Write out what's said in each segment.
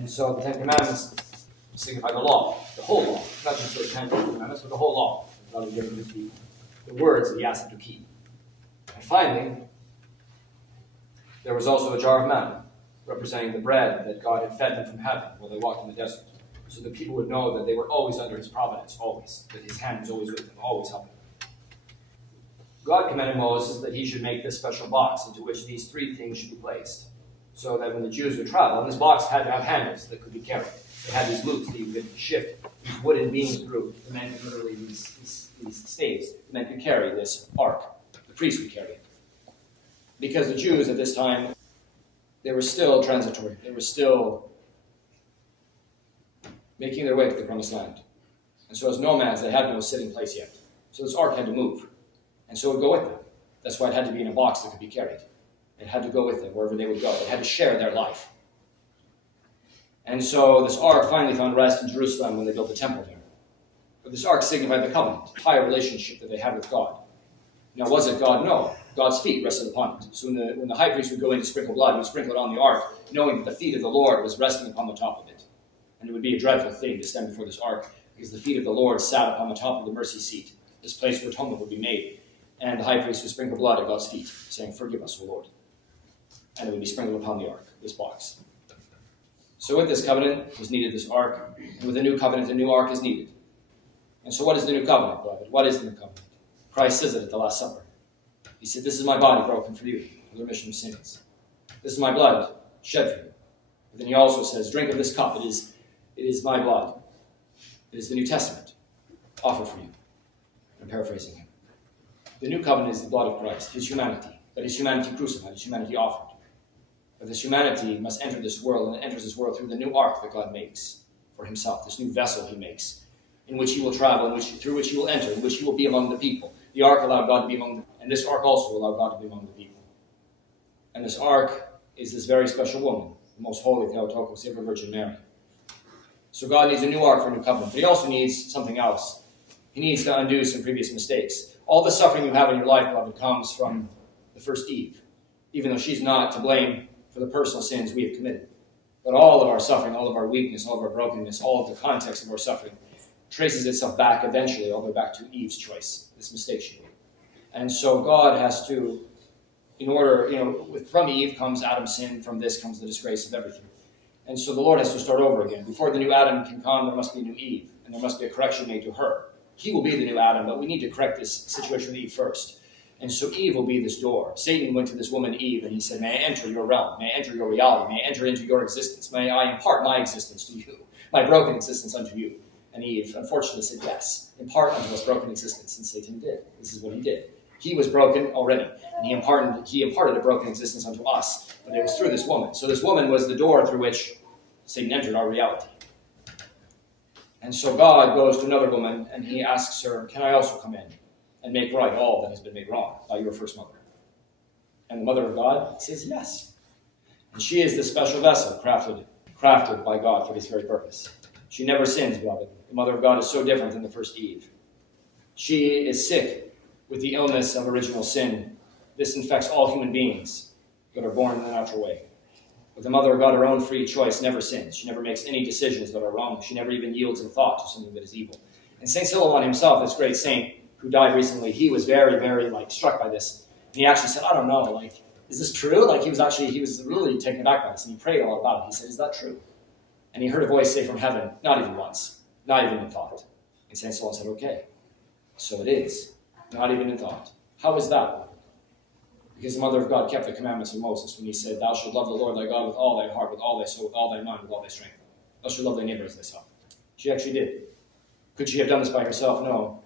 And so the Ten Commandments signify the law, the whole law, not just the Ten Commandments, but the whole law that God had given to his people, the words that he asked them to keep. And finally, there was also a jar of manna, representing the bread that God had fed them from heaven while they walked in the desert, so that people would know that they were always under his providence, always, that his hand was always with them, always helping them. God commanded Moses that he should make this special box into which these three things should be placed, so that when the Jews would travel, and this box had to have handles that could be carried. It had these loops that you could shift these wooden beams through. The men could literally, these staves, the men could carry this ark. The priests would carry it. Because the Jews at this time, they were still transitory. They were still making their way to the promised land. And so as nomads, they had no sitting place yet. So this ark had to move. And so it would go with them. That's why it had to be in a box that could be carried. It had to go with them wherever they would go. It had to share their life. And so this ark finally found rest in Jerusalem when they built the temple there. But this ark signified the covenant, higher relationship that they had with God. Now, was it God? No. God's feet rested upon it. So when the high priest would go in to sprinkle blood, he would sprinkle it on the ark, knowing that the feet of the Lord was resting upon the top of it. And it would be a dreadful thing to stand before this ark, because the feet of the Lord sat upon the top of the mercy seat, this place where atonement would be made. And the high priest would sprinkle blood at God's feet, saying, "Forgive us, O Lord." And it would be sprinkled upon the ark, this box. So with this covenant was needed this ark, and with the new covenant, the new ark is needed. And so what is the new covenant, beloved? What is the new covenant? Christ says it at the Last Supper. He said, "This is my body broken for you, for the remission of sins. This is my blood shed for you." But then he also says, "Drink of this cup. It is my blood. It is the New Testament offered for you." I'm paraphrasing him. The new covenant is the blood of Christ, his humanity, but his humanity crucified, his humanity offered. But this humanity must enter this world, and it enters this world through the new ark that God makes for himself, this new vessel he makes, in which he will travel, through which he will enter, in which he will be among the people. The ark allowed God to be among them, and this ark also allowed God to be among the people. And this ark is this very special woman, the most holy Theotokos, ever Virgin Mary. So God needs a new ark for a new covenant, but he also needs something else. He needs to undo some previous mistakes. All the suffering you have in your life, beloved, comes from the first Eve, even though she's not to blame for the personal sins we have committed. But all of our suffering, all of our weakness, all of our brokenness, all of the context of our suffering traces itself back eventually all the way back to Eve's choice, this mistake she made. And so God has to, from Eve comes Adam's sin, from this comes the disgrace of everything. And so the Lord has to start over again. Before the new Adam can come, there must be a new Eve, and there must be a correction made to her. He will be the new Adam, but we need to correct this situation with Eve first. And so Eve will be this door. Satan went to this woman Eve, and he said, "May I enter your realm? May I enter your reality? May I enter into your existence? May I impart my existence to you, my broken existence unto you?" And Eve, unfortunately, said, "Yes, impart unto us broken existence." And Satan did. This is what he did. He was broken already, and he imparted a broken existence unto us, but it was through this woman. So this woman was the door through which Satan entered our reality. And so God goes to another woman, and he asks her, "Can I also come in and make right all that has been made wrong by your first mother?" And the mother of God says yes. And she is the special vessel crafted by God for this very purpose. She never sins, beloved. The mother of God is so different than the first Eve. She is sick with the illness of original sin. This infects all human beings that are born in the natural way. But the mother of God, her own free choice, never sins. She never makes any decisions that are wrong. She never even yields a thought to something that is evil. And St. Silouan himself, this great saint who died recently, he was very, very struck by this. And he actually said, "I don't know, is this true?" He was really taken aback by this, and he prayed a lot about it. He said, "Is that true?" And he heard a voice say from heaven, "Not even once, not even in thought." And St. Silouan said, "Okay, so it is, not even in thought." How is that? Because the mother of God kept the commandments of Moses when he said, "Thou shalt love the Lord thy God with all thy heart, with all thy soul, with all thy mind, with all thy strength. Thou shalt love thy neighbor as thyself." She actually did. Could she have done this by herself? No.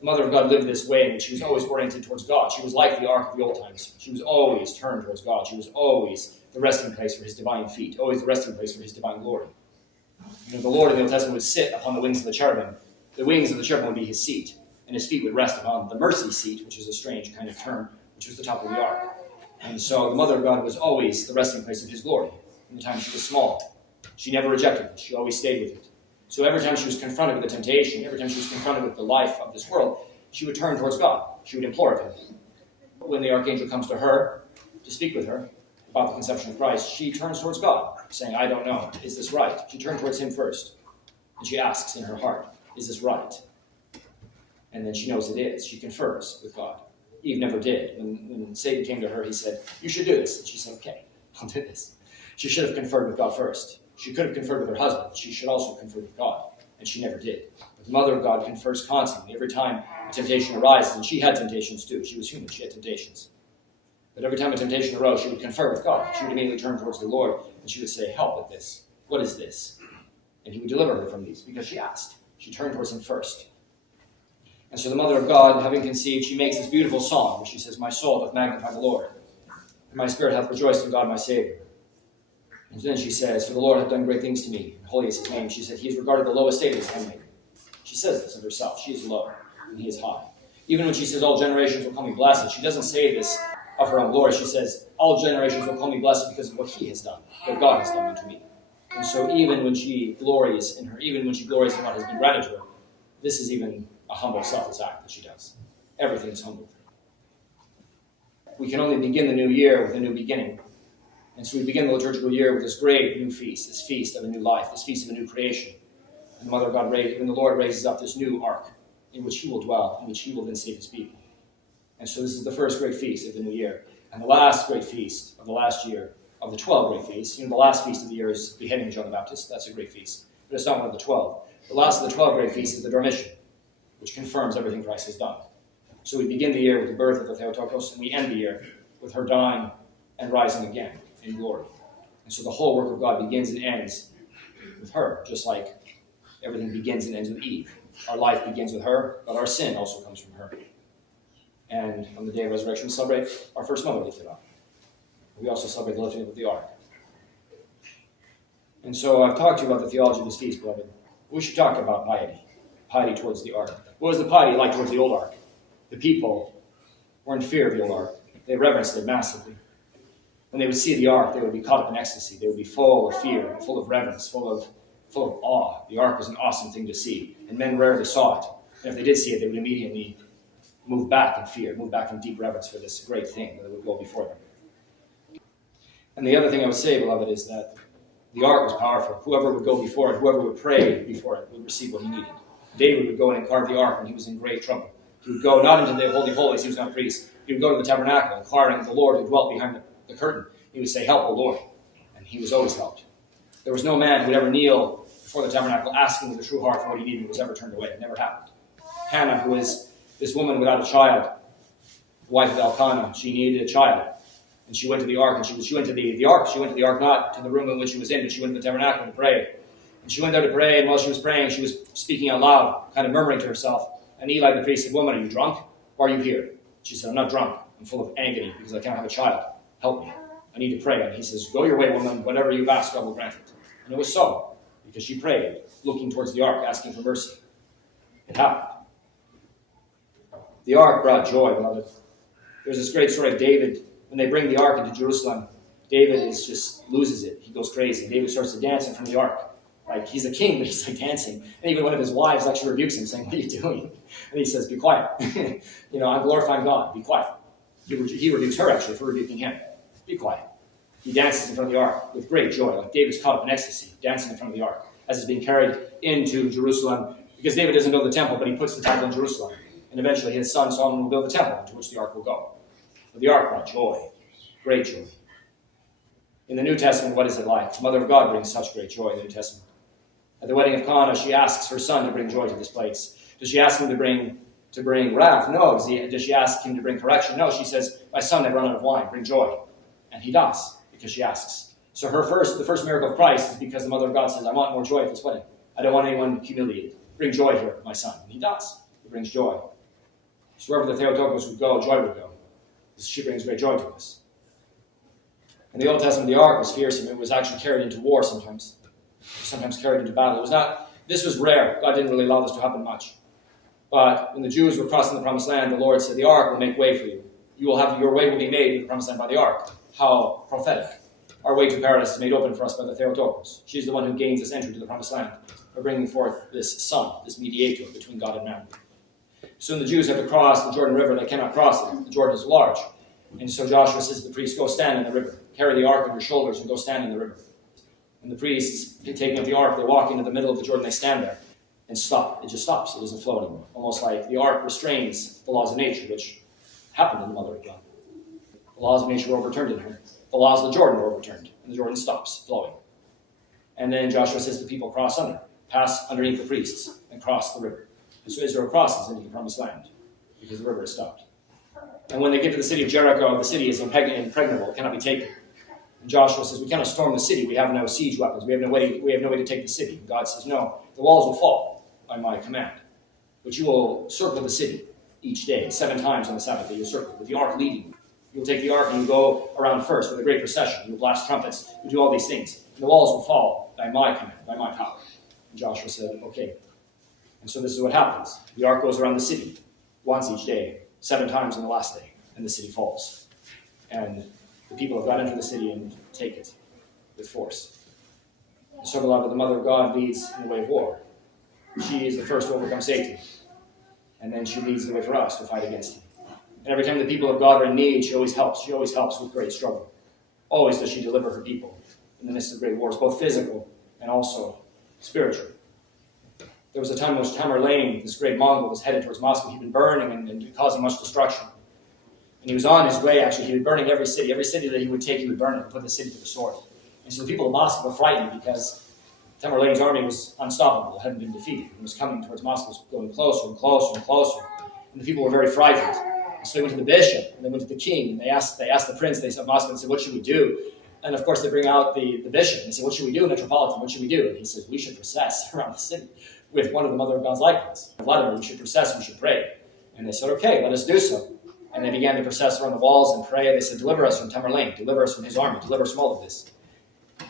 The mother of God lived this way in which she was always oriented towards God. She was like the ark of the old times. She was always turned towards God. She was always the resting place for his divine feet, always the resting place for his divine glory. The Lord in the Old Testament would sit upon the wings of the cherubim. The wings of the cherubim would be his seat, and his feet would rest upon the mercy seat, which is a strange kind of term, which was the top of the ark. And so the mother of God was always the resting place of his glory. From the time she was small, she never rejected it. She always stayed with it. So every time she was confronted with the temptation, every time she was confronted with the life of this world, she would turn towards God. She would implore of him. When the archangel comes to her to speak with her, the about the conception of Christ, she turns towards God, saying, I don't know. Is this right? She turned towards him first. And she asks in her heart, is this right? And then she knows it is. She confers with God. Eve never did. When Satan came to her, he said, you should do this. And she said, okay, I'll do this. She should have conferred with God first. She could have conferred with her husband. She should also confer with God. And she never did. But the mother of God confers constantly. Every time a temptation arises, and she had temptations too. She was human. She had temptations. But every time a temptation arose, she would confer with God. She would immediately turn towards the Lord, and she would say, help with this. What is this? And he would deliver her from these, because she asked. She turned towards him first. And so the mother of God, having conceived, she makes this beautiful song, where she says, my soul doth magnify the Lord, and my spirit hath rejoiced in God my Savior. And then she says, for the Lord hath done great things to me, and holy is his name. She said, he has regarded the low estate of his handmaid. She says this of herself. She is low, and he is high. Even when she says, all generations will call me blessed, she doesn't say this of her own glory. She says, all generations will call me blessed because of what he has done, what God has done unto me. And so even when she glories in her, even when she glories in what has been granted to her, this is even a humble, selfless act that she does. Everything is humble. We can only begin the new year with a new beginning. And so we begin the liturgical year with this great new feast, this feast of a new life, this feast of a new creation. And the Mother of God, when the Lord raises up this new ark in which he will dwell, in which he will then save his people. And so this is the first great feast of the new year. And the last great feast of the last year, of the 12 great feasts. The last feast of the year is the beheading of John the Baptist. That's a great feast. But it's not one of the 12. The last of the 12 great feasts is the Dormition, which confirms everything Christ has done. So we begin the year with the birth of the Theotokos, and we end the year with her dying and rising again in glory. And so the whole work of God begins and ends with her, just like everything begins and ends with Eve. Our life begins with her, but our sin also comes from her. And on the day of resurrection, we celebrate our first mother lifted up. We also celebrate the lifting up of the ark. And so I've talked to you about the theology of this feast, beloved. We should talk about piety. Piety towards the ark. What was the piety like towards the old ark? The people were in fear of the old ark. They reverenced it massively. When they would see the ark, they would be caught up in ecstasy. They would be full of fear, full of reverence, full of awe. The ark was an awesome thing to see, and men rarely saw it. And if they did see it, they would immediately move back in fear, move back in deep reverence for this great thing that would go before them. And the other thing I would say, beloved, is that the ark was powerful. Whoever would go before it, whoever would pray before it, would receive what he needed. David would go in and carve the ark when he was in great trouble. He would go not into the Holy of Holies, he was not a priest. He would go to the tabernacle, inquiring of the Lord who dwelt behind the curtain. He would say, help, O Lord. And he was always helped. There was no man who would ever kneel before the tabernacle asking with a true heart for what he needed and was ever turned away. It never happened. Hannah, who was this woman without a child, wife of Elkanah, she needed a child. And she went to the ark, and she went to the ark. She went to the ark not to the room in which she was in, but she went to the tabernacle to pray. And she went there to pray, and while she was praying, she was speaking out loud, kind of murmuring to herself. And Eli the priest said, woman, are you drunk? Or are you here? She said, I'm not drunk. I'm full of agony because I can't have a child. Help me. I need to pray. And he says, go your way, woman. Whatever you ask, God will grant it. And it was so, because she prayed, looking towards the ark, asking for mercy. It happened. The ark brought joy, beloved. There's this great story of David. When they bring the ark into Jerusalem, David just loses it. He goes crazy. David starts to dance in front of the ark. Like, he's a king, but he's like dancing. And even one of his wives actually rebukes him, saying, what are you doing? And he says, be quiet. I'm glorifying God. Be quiet. He rebukes her, actually, for rebuking him. Be quiet. He dances in front of the ark with great joy. Like David's caught up in ecstasy, dancing in front of the ark as it's being carried into Jerusalem. Because David doesn't build the temple, but he puts the temple in Jerusalem. And eventually his son Solomon will build the temple into which the ark will go. But the ark brought joy, great joy. In the New Testament, what is it like? The Mother of God brings such great joy in the New Testament. At the wedding of Cana, she asks her son to bring joy to this place. Does she ask him to bring wrath? No. Does she ask him to bring correction? No. She says, my son, I've run out of wine. Bring joy. And he does, because she asks. So the first miracle of Christ is because the Mother of God says, I want more joy at this wedding. I don't want anyone humiliated. Bring joy here, my son. And he does. He brings joy. So wherever the Theotokos would go, joy would go. She brings great joy to us. In the Old Testament, the ark was fearsome. It was actually carried into war sometimes. Sometimes carried into battle. This was rare. God didn't really allow this to happen much. But when the Jews were crossing the Promised Land, the Lord said, the ark will make way for you. Your way will be made in the Promised Land by the ark. How prophetic. Our way to paradise is made open for us by the Theotokos. She's the one who gains us entry to the Promised Land by bringing forth this Son, this mediator between God and man. Soon the Jews have to cross the Jordan River. They cannot cross it. The Jordan is large. And so Joshua says to the priest, go stand in the river. carry the ark on your shoulders and go stand in the river. And the priests, taking up the ark, they walk into the middle of the Jordan, they stand there and stop. It just stops. It doesn't flow anymore. Almost like the ark restrains the laws of nature, which happened in the mother of God. The laws of nature were overturned in her. The laws of the Jordan were overturned, and the Jordan stops flowing. And then Joshua says to the people, pass underneath the priests, and cross the river. And so Israel crosses into the promised land, because the river is stopped. And when they get to the city of Jericho, the city is impregnable, it cannot be taken. And Joshua says, we cannot storm the city, we have no siege weapons, we have no way to take the city. And God says, no, the walls will fall by my command. But you will circle the city each day, 7 times on the Sabbath day you'll circle, with the ark leading you. You'll take the ark and you go around first with a great procession. You'll blast trumpets. You'll do all these things. And the walls will fall by my command, by my power. And Joshua said, okay. And so this is what happens. The ark goes around the city once each day, 7 times on the last day, and the city falls. And the people of God enter the city and take it with force. And so, beloved, the Mother of God leads in the way of war. She is the first to overcome Satan. And then she leads the way for us to fight against him. And every time the people of God are in need, she always helps. She always helps with great struggle. Always does she deliver her people in the midst of great wars, both physical and also spiritual. There was a time in which Tamerlane, this great Mongol, was headed towards Moscow. He'd been burning and causing much destruction. And he was on his way, actually. He was burning every city. Every city that he would take, he would burn it and put the city to the sword. And so the people of Moscow were frightened because Tamerlane's army was unstoppable, hadn't been defeated. It was coming towards Moscow, going closer and closer and closer. And the people were very frightened. So they went to the bishop, and they went to the king, and they asked the prince of Moscow, and said, what should we do? And of course, they bring out the bishop, and they say, what should we do, Metropolitan? What should we do? And he says, we should process around the city with one of the Mother of God's likeness. Vladimir, we should process, we should pray. And they said, okay, let us do so. And they began to process around the walls and pray. They said, deliver us from Tamerlane, deliver us from his army, deliver us from all of this.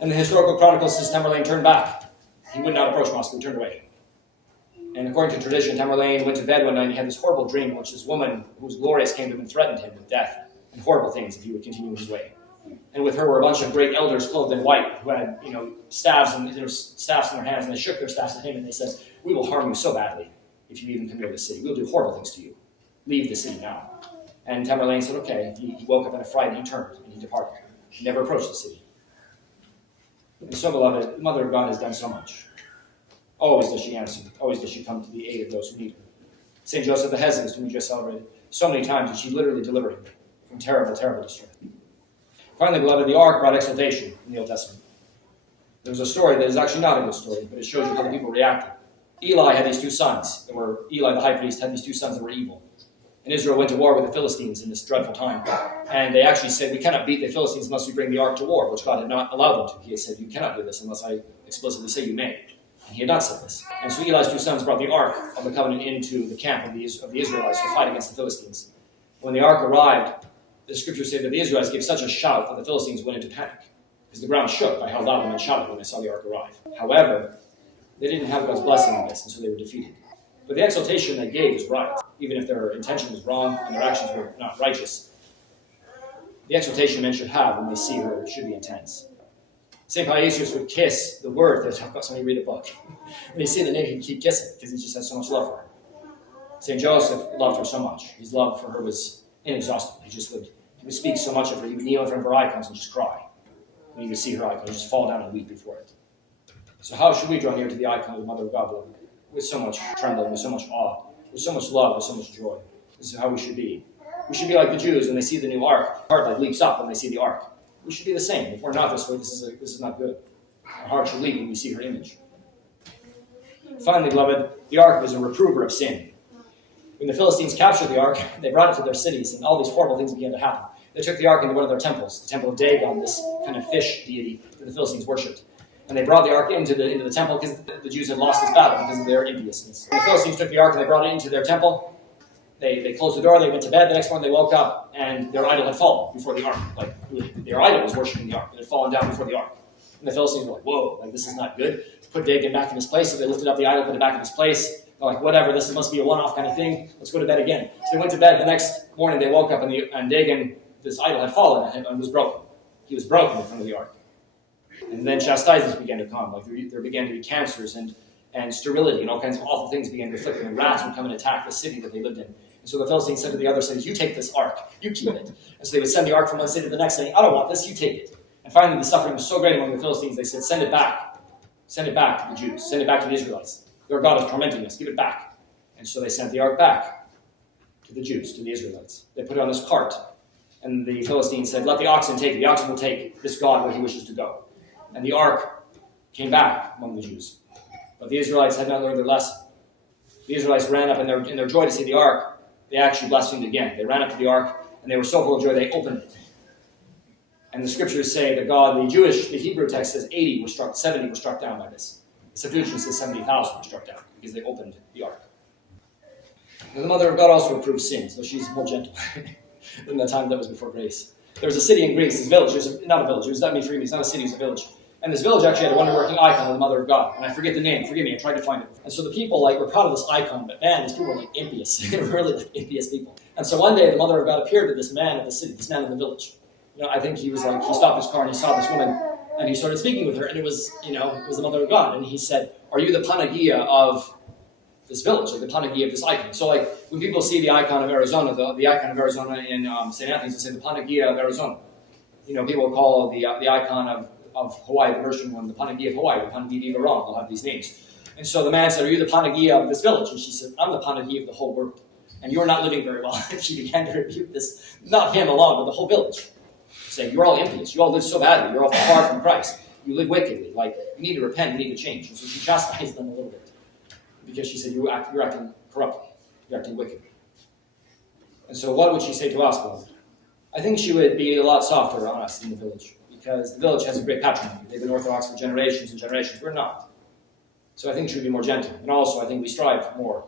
And the historical chronicle says Tamerlane turned back. He would not approach Moscow, he turned away. And according to tradition, Tamerlane went to bed one night and he had this horrible dream in which this woman who was glorious came to him and threatened him with death and horrible things if he would continue his way. And with her were a bunch of great elders clothed in white who had, staffs in their hands, and they shook their staffs at him and they said, we will harm you so badly if you even come near the city. We'll do horrible things to you. Leave the city now. And Tamerlane said, okay. He woke up in a fright and he turned and he departed. He never approached the city. And so, beloved, the Mother of God has done so much. Always does she answer. Always does she come to the aid of those who need her. St. Joseph the Hesitant, whom we just celebrated, so many times did she literally deliver him from terrible, terrible distress. Finally, beloved, the ark brought exaltation in the Old Testament. There was a story that is actually not a good story, but it shows you how the people reacted. Eli had these 2 sons. Eli, the high priest, had these 2 sons that were evil. And Israel went to war with the Philistines in this dreadful time. And they actually said, we cannot beat the Philistines unless we bring the ark to war, which God had not allowed them to. He had said, you cannot do this unless I explicitly say you may. And he had not said this. And so Eli's 2 sons brought the ark of the covenant into the camp of the Israelites to fight against the Philistines. When the ark arrived, the scriptures say that the Israelites gave such a shout that the Philistines went into panic, because the ground shook by how loud the men shouted when they saw the ark arrive. However, they didn't have God's blessing on this, and so they were defeated. But the exaltation they gave was right, even if their intention was wrong and their actions were not righteous. The exaltation men should have when they see her should be intense. St. Paisius would kiss the word that talk about somebody read a book. When he see the name, he'd keep kissing because he just has so much love for her. St. Joseph loved her so much. His love for her was inexhaustible. He would speak so much of her. He would kneel in front of her icons and just cry. When he would see her icon, he'd just fall down and weep before it. So how should we draw near to the icon of the Mother of God, beloved? With so much trembling, with so much awe, with so much love, with so much joy. This is how we should be. We should be like the Jews when they see the new ark. Our heart leaps up when they see the ark. We should be the same. If we're not this way, this is not good. Our heart should leap when we see her image. Finally, beloved, the ark was a reprover of sin. When the Philistines captured the ark, they brought it to their cities, and all these horrible things began to happen. They took the ark into one of their temples, the temple of Dagon, this kind of fish deity that the Philistines worshipped. And they brought the ark into the temple because the Jews had lost this battle because of their impiousness. When the Philistines took the ark and they brought it into their temple, they closed the door, they went to bed. The next morning they woke up and their idol had fallen before the ark. Like, their idol was worshiping the ark. It had fallen down before the ark. And the Philistines were like, whoa, this is not good. Put Dagon back in his place. So they lifted up the idol, put it back in his place. They're like, whatever, this must be a one-off kind of thing. Let's go to bed again. So they went to bed. The next morning they woke up and Dagon, this idol, had fallen and was broken. He was broken in front of the ark. And then chastisements began to come. Like there began to be cancers and sterility and all kinds of awful things began to afflict them. And rats would come and attack the city that they lived in. And so the Philistines said to the other cities, you take this ark, you keep it. And so they would send the ark from one city to the next, saying, I don't want this, you take it. And finally the suffering was so great among the Philistines, they said, send it back. Send it back to the Jews. Send it back to the Israelites. Your God is tormenting us. Give it back. And so they sent the ark back to the Jews, to the Israelites. They put it on this cart. And the Philistines said, let the oxen take it. The oxen will take this God where he wishes to go. And the ark came back among the Jews. But the Israelites had not learned their lesson. The Israelites ran up in their joy to see the ark. They actually blasphemed again. They ran up to the ark, and they were so full of joy, they opened it. And the scriptures say that the Hebrew text says 70 were struck down by this. The Septuagint says 70,000 were struck down because they opened the ark. Now, the Mother of God also reproves sins, though she's more gentle than the time that was before grace. There was a city in Greece, this village. Not a village. It was not it's not a city, it was a village. And this village actually had a wonder-working icon of the Mother of God. And I forget the name. Forgive me, I tried to find it. And so the people were proud of this icon, but man, these people were impious. They were really impious people. And so one day the Mother of God appeared to this man of the city, this man in the village. I think he stopped his car and he saw this woman and he started speaking with her, and it was the Mother of God. And he said, are you the Panagia of this village, like the Panagia of this icon? So when people see the icon of Arizona, the icon of Arizona in St. Anthony's, they say the Panagia of Arizona. People call the icon of Hawaii, the Russian one, the Panagia of Hawaii, the Panagia of Iran. They'll have these names. And so the man said, are you the Panagia of this village? And she said, I'm the Panagia of the whole world. And you're not living very well. And she began to rebuke this, not him alone, but the whole village. Saying, you're all impious. You all live so badly. You're all far from Christ. You live wickedly. You need to repent. You need to change. And so she chastised them a little bit. Because she said, you're acting corruptly. You're acting wickedly. And so what would she say to us, beloved? I think she would be a lot softer on us in the village. Because the village has a great patrimony. They've been Orthodox for generations and generations. We're not. So I think she would be more gentle. And also, I think we strive more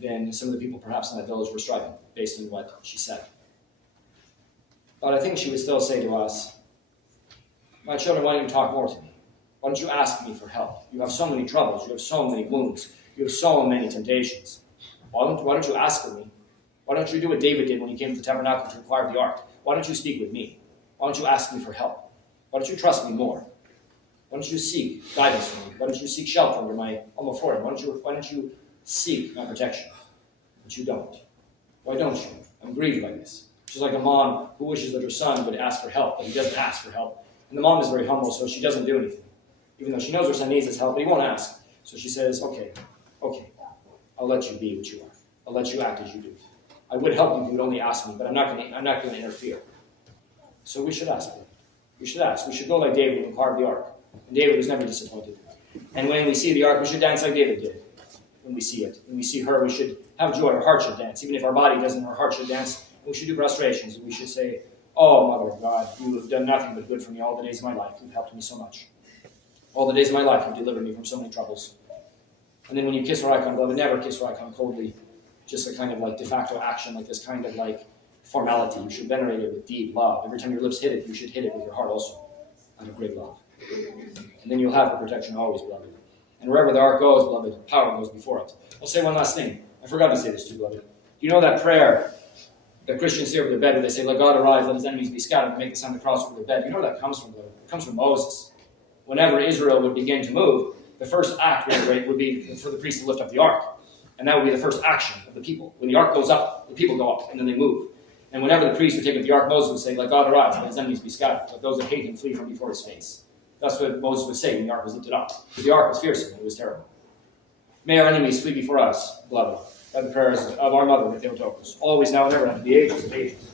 than some of the people perhaps in that village were striving, based on what she said. But I think she would still say to us, my children, why don't you talk more to me? Why don't you ask me for help? You have so many troubles. You have so many wounds. You have so many temptations. Why don't you ask of me? Why don't you do what David did when he came to the tabernacle to inquire of the ark? Why don't you speak with me? Why don't you ask me for help? Why don't you trust me more? Why don't you seek guidance from me? Why don't you seek shelter under my almophorium? Why don't you seek my protection? But you don't. Why don't you? I'm grieved by this. She's like a mom who wishes that her son would ask for help, but he doesn't ask for help. And the mom is very humble, so she doesn't do anything. Even though she knows her son needs his help, but he won't ask. So she says, okay, I'll let you be what you are. I'll let you act as you do. I would help you if you would only ask me, but I'm not going to interfere. So we should ask. We should ask. We should go like David and carve the ark. And David was never disappointed. And when we see the ark, we should dance like David did. When we see it. When we see her, we should have joy. Our heart should dance. Even if our body doesn't, our heart should dance. We should do prostrations. And we should say, oh, Mother of God, you have done nothing but good for me all the days of my life. You've helped me so much. All the days of my life, you've delivered me from so many troubles. And then when you kiss her icon, beloved, never kiss her icon coldly. Just a kind of de facto action, this kind of formality. You should venerate it with deep love. Every time your lips hit it, you should hit it with your heart also, out of great love. And then you'll have the protection always, beloved. And wherever the ark goes, beloved, power goes before it. I'll say one last thing. I forgot to say this too, beloved. You know that prayer that Christians say over their bed where they say, let God arise, let his enemies be scattered, and make the sign of the cross over their bed. You know where that comes from, beloved? It comes from Moses. Whenever Israel would begin to move, the first act would be for the priest to lift up the ark. And that would be the first action of the people. When the ark goes up, the people go up, and then they move. And whenever the priest would take up the ark, Moses would say, let God arise, let his enemies be scattered, let those that hate him flee from before his face. That's what Moses would say when the ark was lifted up. Because the ark was fearsome, it was terrible. May our enemies flee before us, beloved, by the prayers of our mother, the Theotokos, always now and ever, unto the ages of ages.